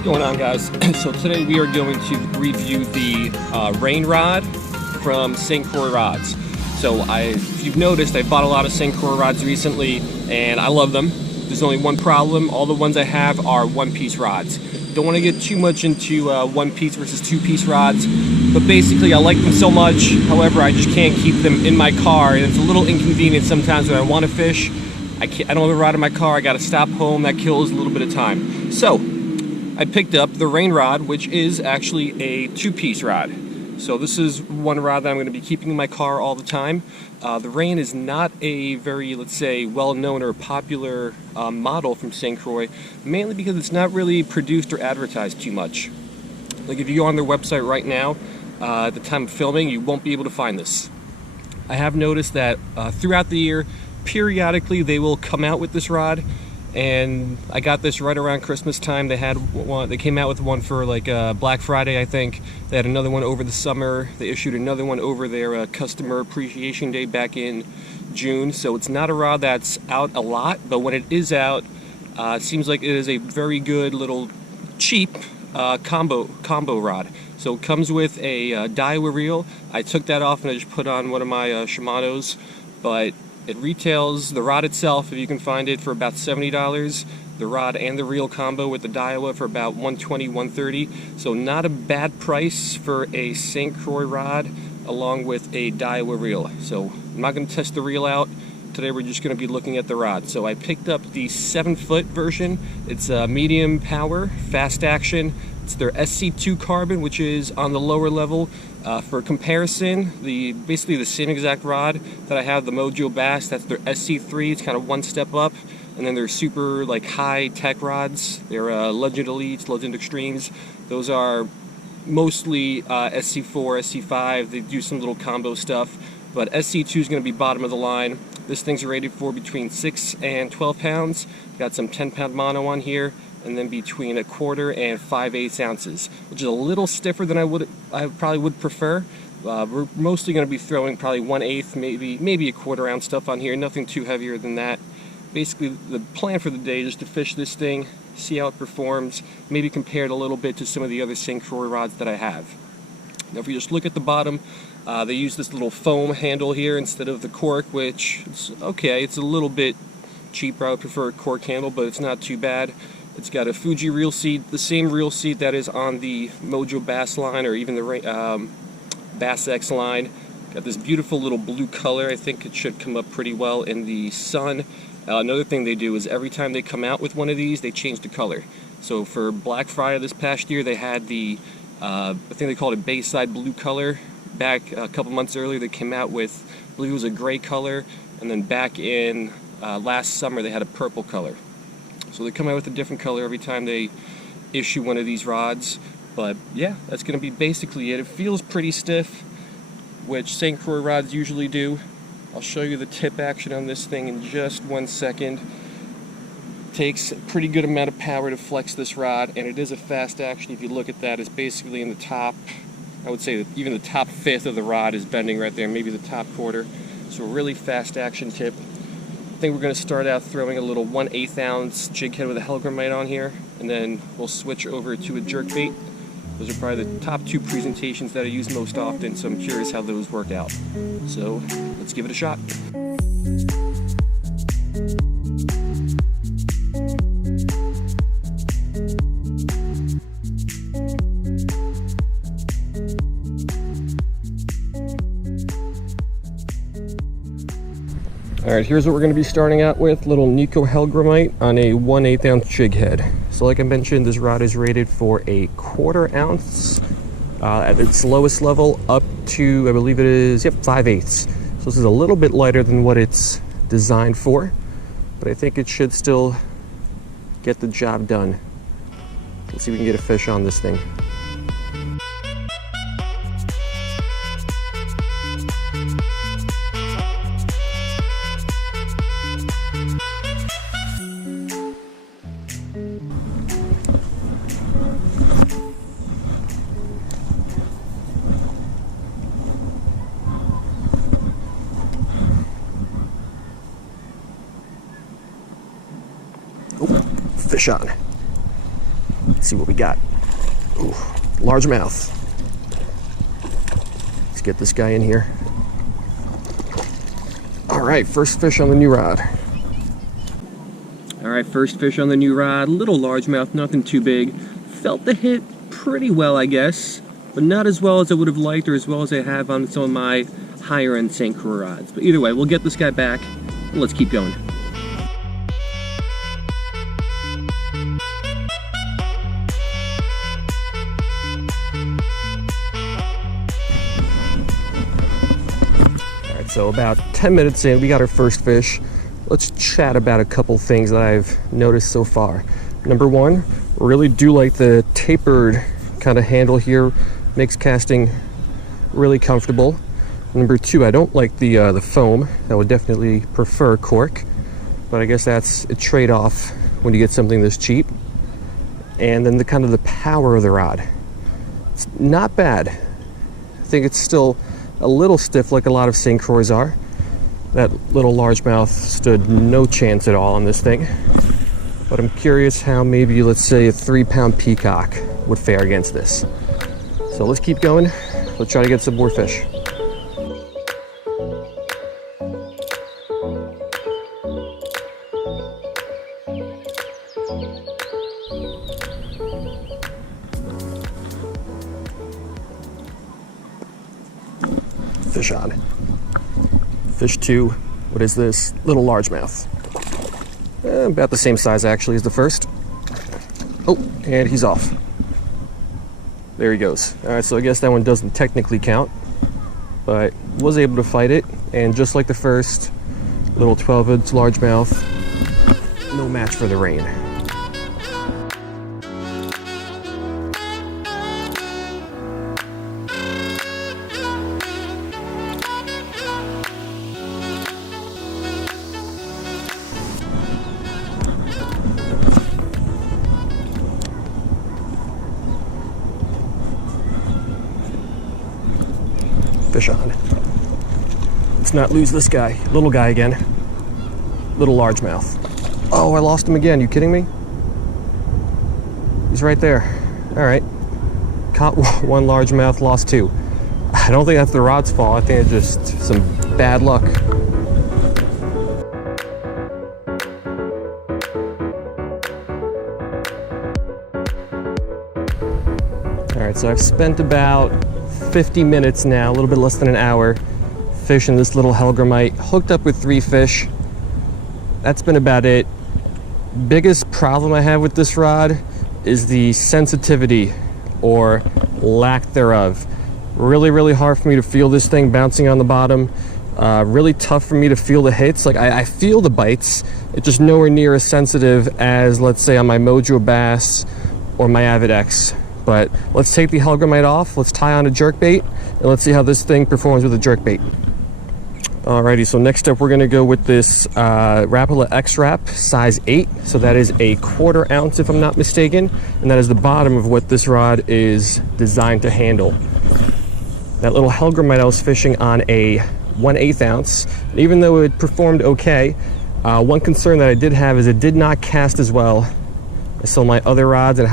What's going on, guys? So today we are going to review the Reign rod from St. Croix rods. So if you've noticed, I bought a lot of St. Croix rods recently and I love them. There's only one problem. All the ones I have are one-piece rods. Don't want to get too much into one-piece versus two-piece rods, but basically I like them so much. However, I just can't keep them in my car, and it's a little inconvenient sometimes when I want to fish. I don't have a rod in my car. I got to stop home. That kills a little bit of time. So I picked up the Reign rod, which is actually a two-piece rod. So this is one rod that I'm going to be keeping in my car all the time. The Reign is not a very, let's say, well-known or popular model from St. Croix, mainly because it's not really produced or advertised too much. Like if you go on their website right now, at the time of filming, you won't be able to find this. I have noticed that throughout the year, periodically they will come out with this rod. And I got this right around Christmas time. They had one. They came out with one for like Black Friday, I think. They had another one over the summer. They issued another one over their Customer Appreciation Day back in June. So it's not a rod that's out a lot, but when it is out, it seems like it is a very good little cheap combo rod. So it comes with a Daiwa reel. I took that off and I just put on one of my Shimano's, but it retails, the rod itself, if you can find it, for about $70. The rod and the reel combo with the Daiwa for about $120, $130. So not a bad price for a St. Croix rod along with a Daiwa reel. So I'm not going to test the reel out. Today we're just going to be looking at the rod. So I picked up the 7-foot version. It's a medium power, fast action. It's their SC2 carbon, which is on the lower level. For comparison, basically the same exact rod that I have, the Mojo Bass, that's their SC3. It's kind of one step up. And then their super like high tech rods, they're Legend Elites, Legend Extremes. Those are mostly SC4, SC5. They do some little combo stuff, but SC2 is going to be bottom of the line. This thing's rated for between 6 and 12 pounds. Got some 10-pound mono on here, and then between 1/4 and 5/8 ounces, which is a little stiffer than I probably would prefer. We're mostly going to be throwing probably 1/8, maybe 1/4 ounce stuff on here. Nothing too heavier than that. Basically, the plan for the day is just to fish this thing, see how it performs, maybe compare it a little bit to some of the other St. Croix rods that I have. Now, if you just look at the bottom, they use this little foam handle here instead of the cork, which is okay. It's a little bit cheaper. I would prefer a cork handle, but it's not too bad. It's got a Fuji reel seat, the same reel seat that is on the Mojo Bass line or even the Bass X line. Got this beautiful little blue color. I think it should come up pretty well in the sun. Another thing they do is every time they come out with one of these, they change the color. So for Black Friday this past year, they had the, I think they called it Bayside blue color. Back a couple months earlier, they came out with, I believe it was a gray color, and then back in last summer, they had a purple color. So they come out with a different color every time they issue one of these rods. But yeah, that's going to be basically it. It feels pretty stiff, which St. Croix rods usually do. I'll show you the tip action on this thing in just 1 second. Takes a pretty good amount of power to flex this rod, and it is a fast action. If you look at that, it's basically in the top, I would say that even the top 1/5 of the rod is bending right there, maybe the top 1/4. So a really fast action tip. I think we're going to start out throwing a little 1/8 ounce jig head with a hellgrammite on here, and then we'll switch over to a jerkbait. Those are probably the top 2 presentations that I use most often, so I'm curious how those work out. So let's give it a shot. Alright, here's what we're going to be starting out with. Little Nico hellgrammite on a 1/8 ounce jig head. So like I mentioned, this rod is rated for a 1/4 ounce at its lowest level up to, I believe it is, 5/8. So this is a little bit lighter than what it's designed for, but I think it should still get the job done. Let's see if we can get a fish on this thing. Fish on. Let's see what we got. Ooh, largemouth. Let's get this guy in here. All right, first fish on the new rod. All right, first fish on the new rod. Little largemouth, nothing too big. Felt the hit pretty well, I guess, but not as well as I would have liked or as well as I have on some of my higher end St. Croix rods. But either way, we'll get this guy back and let's keep going. So about 10 minutes in, we got our first fish. Let's chat about a couple things that I've noticed so far. Number one, really do like the tapered kind of handle here. Makes casting really comfortable. Number two, I don't like the foam. I would definitely prefer cork, but I guess that's a trade-off when you get something this cheap. And then the kind of the power of the rod. It's not bad. I think it's still a little stiff like a lot of St. Croix are. That little largemouth stood no chance at all on this thing. But I'm curious how maybe, let's say, a 3-pound peacock would fare against this. So let's keep going. Let's try to get some more fish. Fish on. Fish two. What is this? Little largemouth. About the same size actually as the first. Oh, and he's off. There he goes. All right, so I guess that one doesn't technically count, but was able to fight it. And just like the first, little 12-inch largemouth, no match for the Reign. Fish on. Let's not lose this guy. Little guy again. Little largemouth. Oh, I lost him again. You kidding me? He's right there. All right. Caught one largemouth, lost two. I don't think that's the rod's fault. I think it's just some bad luck. All right, so I've spent about 50 minutes now, a little bit less than an hour, fishing this little hellgrammite. Hooked up with 3 fish. That's been about it. Biggest problem I have with this rod is the sensitivity or lack thereof. Really hard for me to feel this thing bouncing on the bottom. Really tough for me to feel the hits. Like I feel the bites. It's just nowhere near as sensitive as, let's say, on my Mojo Bass or my Avid X. But let's take the hellgrammite off, let's tie on a jerkbait, and let's see how this thing performs with a jerkbait. Alrighty, so next up we're gonna go with this Rapala X-Wrap, size 8. So that is a 1/4 ounce if I'm not mistaken, and that is the bottom of what this rod is designed to handle. That little hellgrammite I was fishing on a 1/8 ounce. Even though it performed okay, one concern that I did have is it did not cast as well as some of my other rods and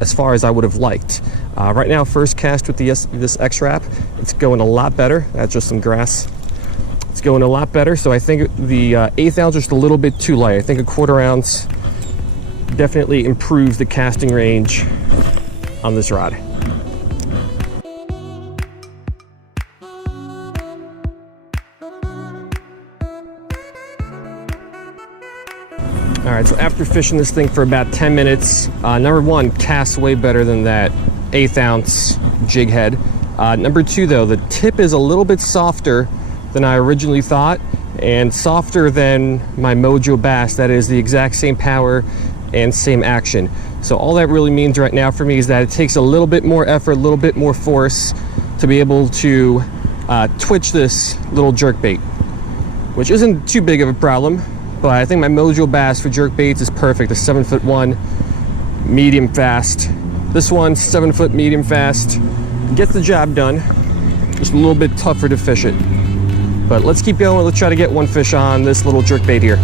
as far as I would have liked. Right now, first cast with this X-Wrap, it's going a lot better. That's just some grass. It's going a lot better, so I think the 1/8 ounce is just a little bit too light. I think a 1/4 ounce definitely improves the casting range on this rod. All right, so after fishing this thing for about 10 minutes, number one, casts way better than that 1/8 ounce jig head. Number two, though, the tip is a little bit softer than I originally thought, and softer than my Mojo Bass. That is the exact same power and same action. So all that really means right now for me is that it takes a little bit more effort, a little bit more force to be able to twitch this little jerkbait, which isn't too big of a problem. But I think my Mojo Bass for jerkbaits is perfect. A 7'1", medium fast. This one, 7-foot medium fast, gets the job done. Just a little bit tougher to fish it. But let's keep going. Let's try to get one fish on this little jerkbait here.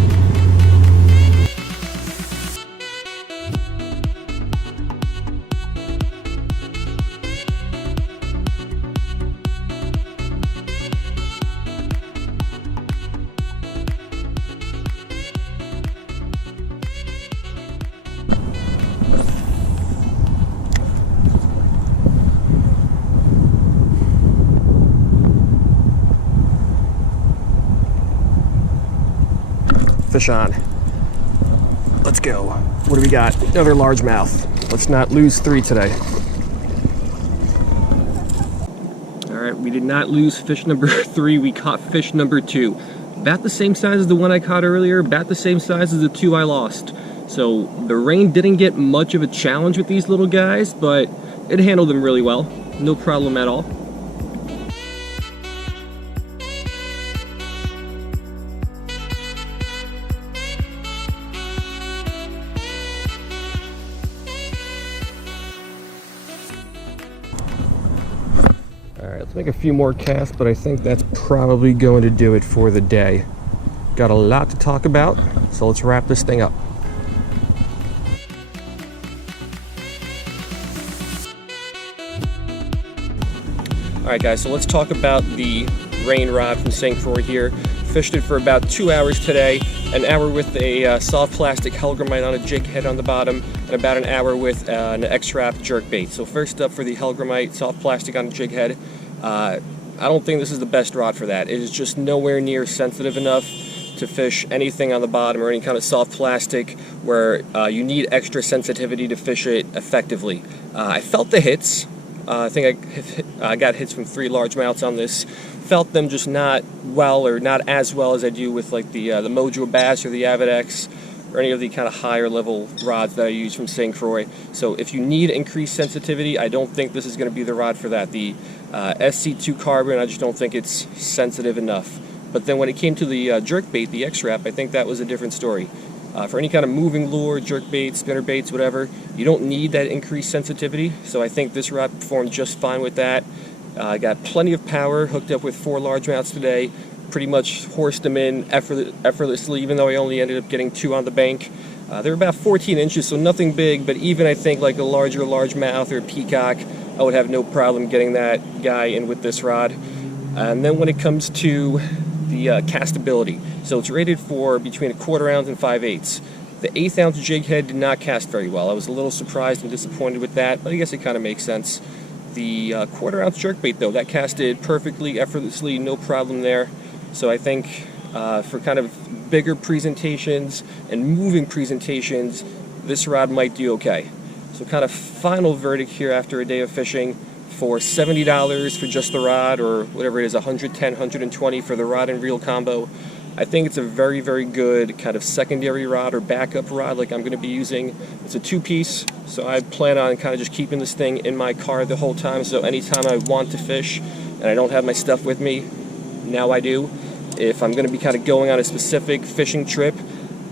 fish on. Let's go. What do we got? Another largemouth. Let's not lose 3 today. All right, we did not lose fish number 3. We caught fish number 2. About the same size as the one I caught earlier, about the same size as the 2 I lost. So the Reign didn't get much of a challenge with these little guys, but it handled them really well. No problem at all. Alright, let's make a few more casts, but I think that's probably going to do it for the day. Got a lot to talk about, so let's wrap this thing up. Alright guys, so let's talk about the Reign rod from St. Croix here. Fished it for about 2 hours today, an hour with a soft plastic hellgrammite on a jig head on the bottom, and about an hour with an X-Wrap jerkbait. So first up for the hellgrammite, soft plastic on a jig head. I don't think this is the best rod for that. It is just nowhere near sensitive enough to fish anything on the bottom or any kind of soft plastic where you need extra sensitivity to fish it effectively. I felt the hits. I think I got hits from 3 largemouths on this. Felt them just not well, or not as well as I do with like the Mojo Bass or the Avid X or any of the kind of higher level rods that I use from St. Croix. So if you need increased sensitivity, I don't think this is going to be the rod for that. The SC2 carbon, I just don't think it's sensitive enough. But then when it came to the jerkbait, the X-Wrap, I think that was a different story. For any kind of moving lure, jerkbait, spinner baits, whatever, you don't need that increased sensitivity. So I think this rod performed just fine with that. I got plenty of power, hooked up with 4 largemouths today. Pretty much horsed them in effortlessly, even though I only ended up getting 2 on the bank. They're about 14 inches, so nothing big, but even I think like a larger largemouth or a peacock, I would have no problem getting that guy in with this rod. And then when it comes to the castability, so it's rated for between 1/4 ounce and 5/8. The 1/8 ounce jig head did not cast very well. I was a little surprised and disappointed with that, but I guess it kind of makes sense. The 1/4 ounce jerkbait though, that casted perfectly, effortlessly, no problem there. So I think for kind of bigger presentations and moving presentations, this rod might do okay. So kind of final verdict here after a day of fishing. For $70 for just the rod, or whatever it is, $110, $120 for the rod and reel combo, I think it's a very, very good kind of secondary rod or backup rod like I'm going to be using. It's a 2-piece, so I plan on kind of just keeping this thing in my car the whole time, so anytime I want to fish and I don't have my stuff with me, now I do. If I'm going to be kind of going on a specific fishing trip,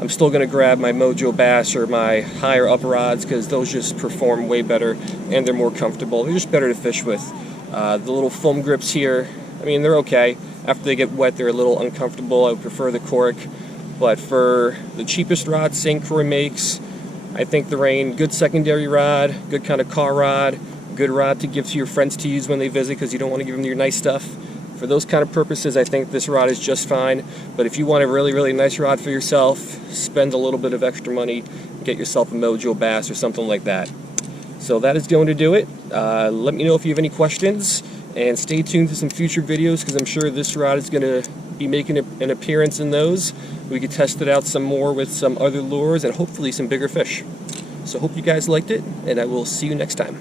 I'm still going to grab my Mojo Bass or my higher up rods because those just perform way better and they're more comfortable. They're just better to fish with. The little foam grips here, I mean, they're okay. After they get wet, they're a little uncomfortable. I would prefer the cork. But for the cheapest rod St. Croix makes, I think the Reign, good secondary rod, good kind of car rod, good rod to give to your friends to use when they visit because you don't want to give them your nice stuff. For those kind of purposes, I think this rod is just fine. But if you want a really, really nice rod for yourself, spend a little bit of extra money, get yourself a Mojo Bass or something like that. So that is going to do it. Let me know if you have any questions, and stay tuned to some future videos because I'm sure this rod is going to be making an appearance in those. We could test it out some more with some other lures and hopefully some bigger fish. So hope you guys liked it, and I will see you next time.